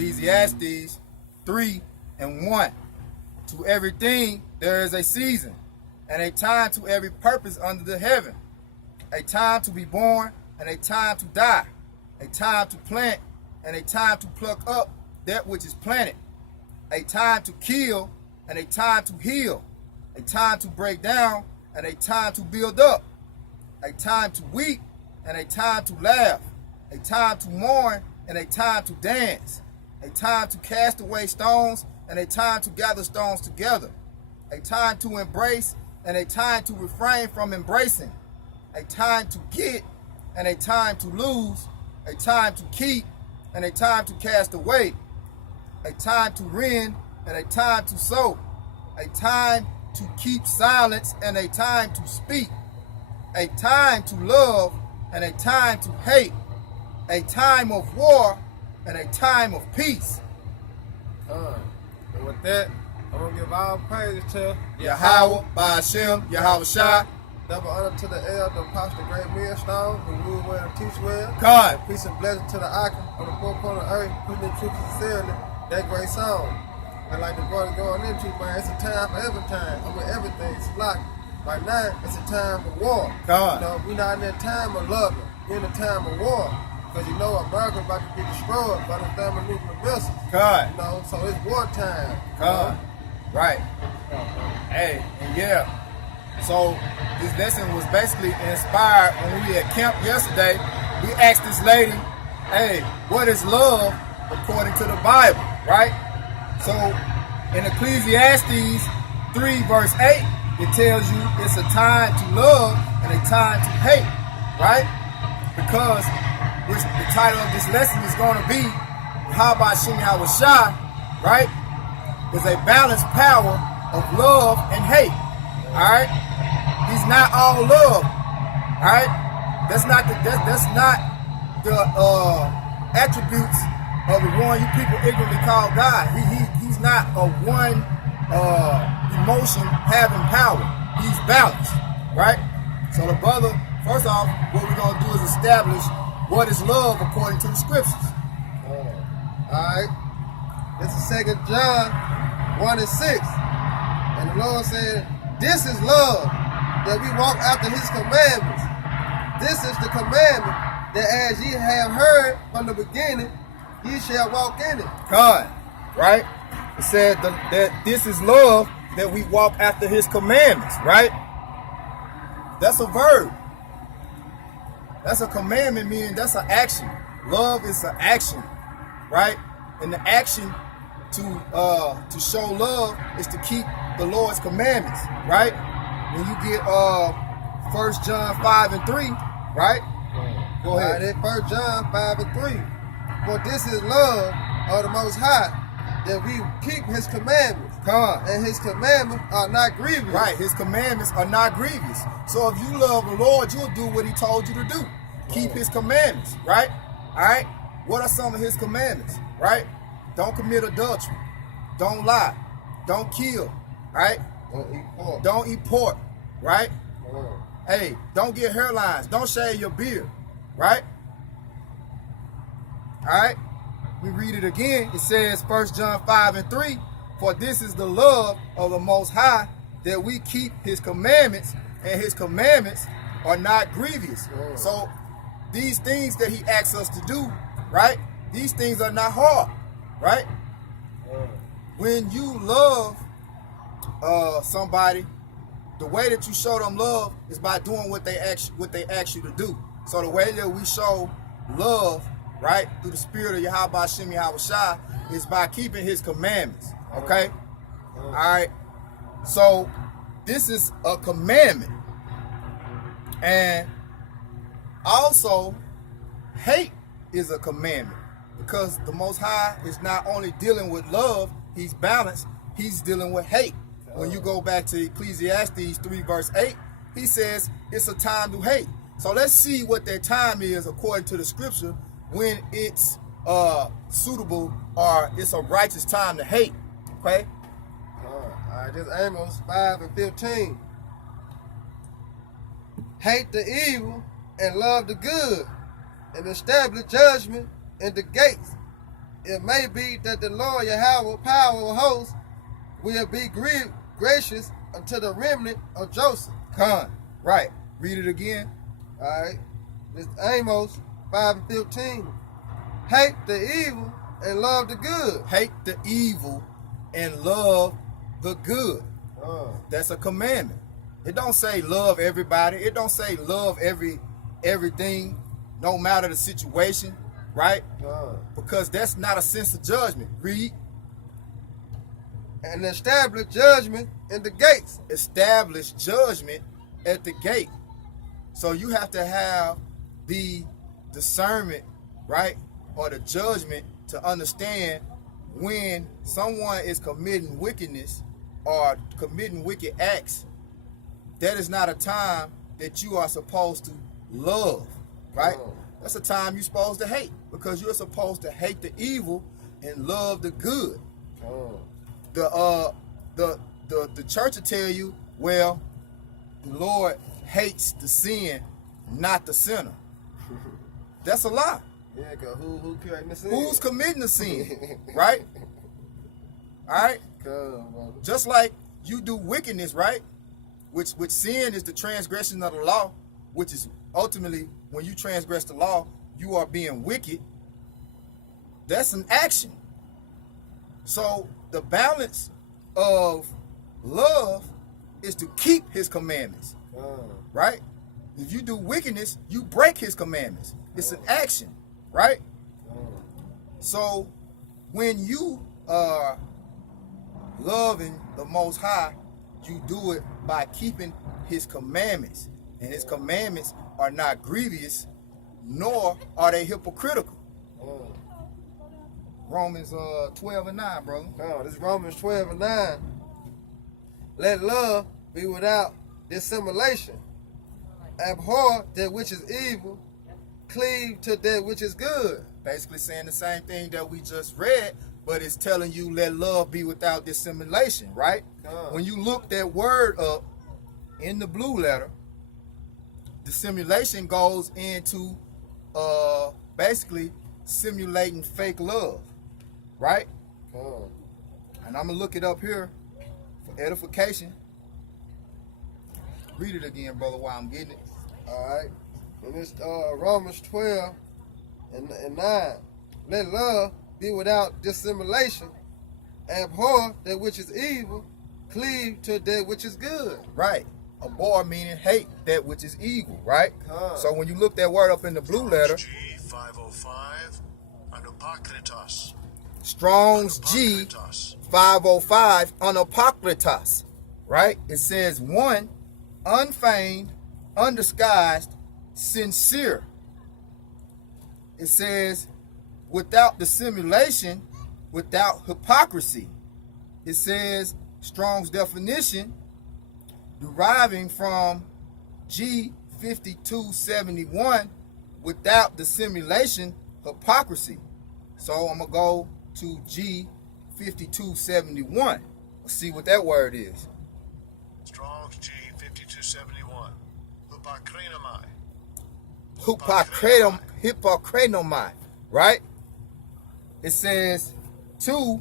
Ecclesiastes 3:1. To everything there is a season, and a time to every purpose under the heaven. A time to be born, and a time to die. A time to plant, and a time to pluck up that which is planted. A time to kill, and a time to heal. A time to break down, and a time to build up. A time to weep, and a time to laugh. A time to mourn, and a time to dance. A time to cast away stones, and a time to gather stones together. A time to embrace, and a time to refrain from embracing. A time to get, and a time to lose. A time to keep, and a time to cast away. A time to rend, and a time to sow. A time to keep silence, and a time to speak. A time to love, and a time to hate. A time of war, and a time of peace. And with that, I'm going to give all praise to Yahawah, Ba'ashem, Yahawah, double honor to the elder, Apostle Great Millstone, who rule well and teach well. God. Peace and blessing to the icon on the four corner of the earth, putting in truth and sincerely, that great song. And like the brother going into, man, it's a time for every time. I mean, everything. It's like, right now, it's a time of war. God. You know, we're not in that time of loving. We're in a time of war. Because you know America about to get destroyed by the thermonuclear missiles. God. You know, so it's wartime. God. Right. Hey, and yeah. So this lesson was basically inspired when we at camp yesterday. We asked this lady, hey, what is love according to the Bible, right? So in Ecclesiastes 3:8, it tells you it's a time to love and a time to hate, right? Because which the title of this lesson is going to be Yahawah, right? Is a balanced power of love and hate. All right, he's not all love. All right, that's not the attributes of the one you people ignorantly call God. He's not a one emotion having power. He's balanced, right? So the brother, first off, what we're gonna do is establish what is love according to the scriptures. Alright. This is 2 John 1:6. And the Lord said, this is love, that we walk after his commandments. This is the commandment, that as ye have heard from the beginning, ye shall walk in it. God, right? It said that this is love, that we walk after his commandments, right? That's a verb. That's a commandment, meaning that's an action. Love is an action, right? And the action to show love is to keep the Lord's commandments, right? When you get 1 John 5:3, right? Go ahead. Right, 1 John 5:3. For this is love of the Most High, that we keep his commandments. And his commandments are not grievous. Right, his commandments are not grievous. So if you love the Lord, you'll do what he told you to do. Keep his commandments, right? All right? What are some of his commandments, right? Don't commit adultery. Don't lie. Don't kill, right? Don't eat pork, right? Hey, don't get hairlines. Don't shave your beard, right? All right? We read it again. It says 1 John 5:3, for this is the love of the Most High, that we keep his commandments, and his commandments are not grievous. So these things that he asks us to do, right? These things are not hard, right? When you love somebody, the way that you show them love is by doing what they ask you to do. So the way that we show love, right, through the spirit of Yahawah is by keeping his commandments. Okay? All right. So this is a commandment. And also, hate is a commandment, because the Most High is not only dealing with love, he's balanced, he's dealing with hate. When you go back to Ecclesiastes 3:8, he says it's a time to hate. So let's see what that time is according to the scripture, when it's suitable or it's a righteous time to hate. Okay? All right, this is Amos 5:15. Hate the evil and love the good, and establish judgment in the gates. it may be that the Lord Yahawah, power of hosts, will be gracious unto the remnant of Joseph. Con. Right. Read it again. All right. This Amos 5:15. Hate the evil and love the good. Hate the evil and love the good. That's a commandment. It don't say love everybody. It don't say love everything, no matter the situation, right? Because that's not a sense of judgment. Read. And establish judgment in the gates. Establish judgment at the gate. So you have to have the discernment, right? Or the judgment to understand when someone is committing wickedness or committing wicked acts. That is not a time that you are supposed to love, right? That's a time you're supposed to hate, because you're supposed to hate the evil and love the good. The church will tell you, well, the Lord hates the sin, not the sinner. That's a lie. Yeah, cause who committing the sin? Who's committing the sin, right? All right. Just like you do wickedness, right? Which sin is the transgression of the law, which is ultimately when you transgress the law, you are being wicked. That's an action. So the balance of love is to keep his commandments, right? If you do wickedness, you break his commandments. It's an action, right? So when you are loving the Most High, you do it by keeping his commandments. And his commandments are not grievous, nor are they hypocritical. Romans 12:9, brother. This is Romans 12:9. Let love be without dissimulation. Abhor that which is evil. Cleave to that which is good. Basically saying the same thing that we just read, but it's telling you let love be without dissimulation, right? When you look that word up in the blue letter, dissimulation goes into basically simulating fake love, right? And I'm going to look it up here for edification. Read it again, brother, while I'm getting it. All right. And it's Romans 12:9. Let love be without dissimulation. Abhor that which is evil. Cleave to that which is good. Right. Abhor meaning hate that which is evil, right? So when you look that word up in the blue letter, G 505, anapokritos. Strong's G 505, anapokritos, right? It says one, unfeigned, undisguised, sincere. It says without dissimulation, without hypocrisy. It says Strong's definition, deriving from G 5271, without dissimulation, hypocrisy. So I'm going to go to G 5271. Let's see what that word is. Strong's G 5271. Hypocrenomai, right? It says 3,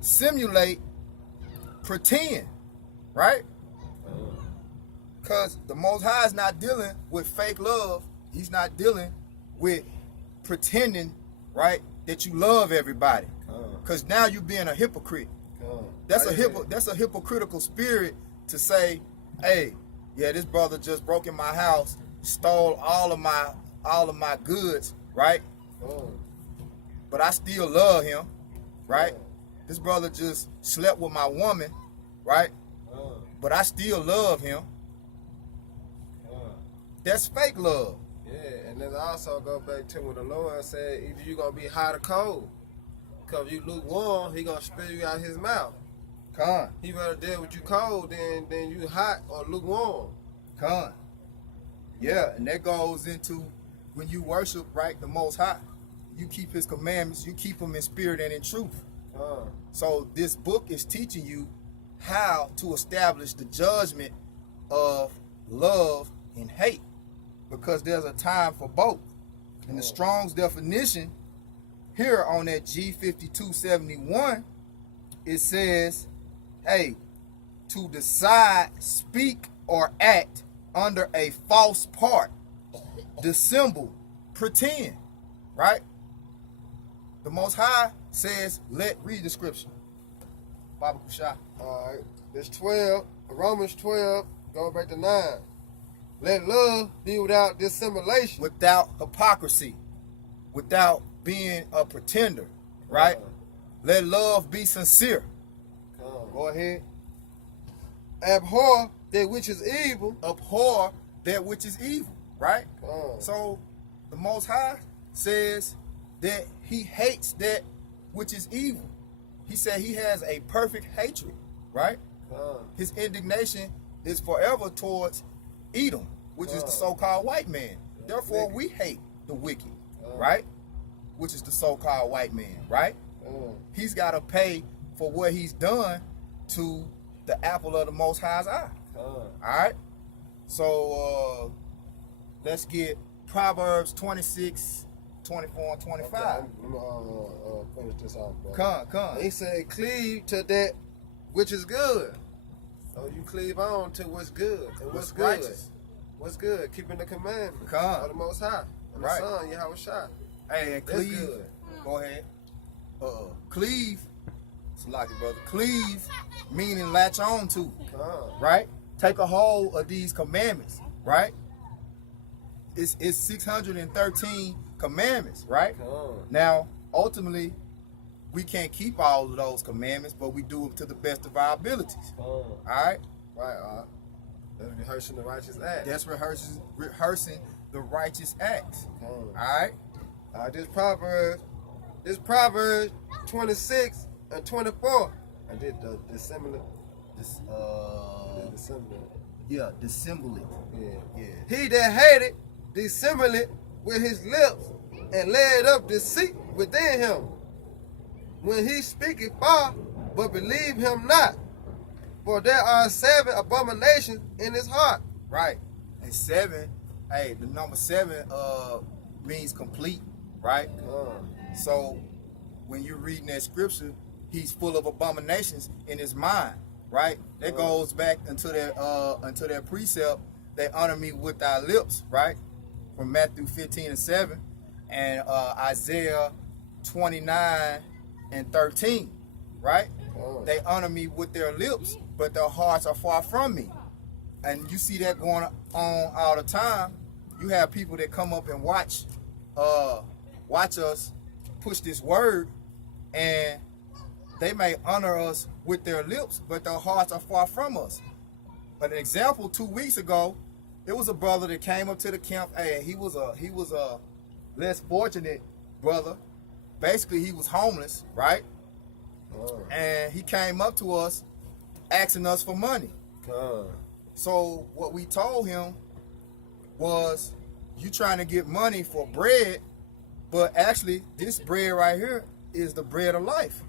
simulate, pretend, right? Because the Most High is not dealing with fake love. He's not dealing with pretending, right, that you love everybody. Because now you're being a hypocrite. That's a hypocritical spirit to say, hey, yeah, this brother just broke in my house, stole all of my goods, right? But I still love him, right? This brother just slept with my woman, right? But I still love him. That's fake love. Yeah, and then also go back to what the Lord said, either you're going to be hot or cold. Because if you lukewarm, he going to spit you out his mouth. He better deal with you cold than you hot or lukewarm. Yeah, and that goes into when you worship, right, the Most High. You keep his commandments, you keep them in spirit and in truth. So this book is teaching you how to establish the judgment of love and hate, because there's a time for both. In the Strong's definition, here on that G5271, it says, hey, to decide, speak, or act under a false part, dissemble, pretend, right? The Most High says, read the scripture. Baba Kusha. All right. This 12, Romans 12, going back to 9. Let love be without dissimulation. Without hypocrisy, without being a pretender, right? Let love be sincere. Go ahead. Abhor that which is evil. Abhor that which is evil, right? So the Most High says that he hates that which is evil. He said he has a perfect hatred, right? His indignation is forever towards Edom, which is the so-called white man. Therefore, we hate the wicked, right? Which is the so-called white man, right? He's got to pay for what he's done to the apple of the Most High's eye. All right? So, let's get Proverbs 26, 24, and 25. Okay, I'm gonna finish this off, bro. Come. He said, cleave to that which is good. So you cleave on to what's good. And what's good? Righteous. What's good? Keeping the commandments Come. of the Most High. And Right. the Son, Yahawah. Hey, and That's cleave. good. Go ahead. Cleave. It's like it, brother. Cleave, meaning latch on to, right? Take a hold of these commandments, right? It's 613 commandments, right? Now, ultimately, we can't keep all of those commandments, but we do it to the best of our abilities. All right? Right, that's rehearsing the righteous act. That's rehearsing the righteous acts. All right? This Proverbs 26 and 24. I did the dissimilar. Yeah, dissemble it. Yeah. He that hated dissembled with his lips and laid up deceit within him. When he speaketh far, but believe him not. For there are 7 abominations in his heart. Right. And 7, hey, the number 7 means complete, right? So when you're reading that scripture, he's full of abominations in his mind, right? That goes back into their precept, they honor me with thy lips, right? From Matthew 15 and 7, and Isaiah 29 and 13, right? They honor me with their lips, but their hearts are far from me. And you see that going on all the time. You have people that come up and watch us push this word, and they may honor us with their lips, but their hearts are far from us. An example, 2 weeks ago, it was a brother that came up to the camp. Hey, he was a less fortunate brother. Basically, he was homeless, right? And he came up to us asking us for money. So what we told him was, you trying to get money for bread, but actually this bread right here is the bread of life.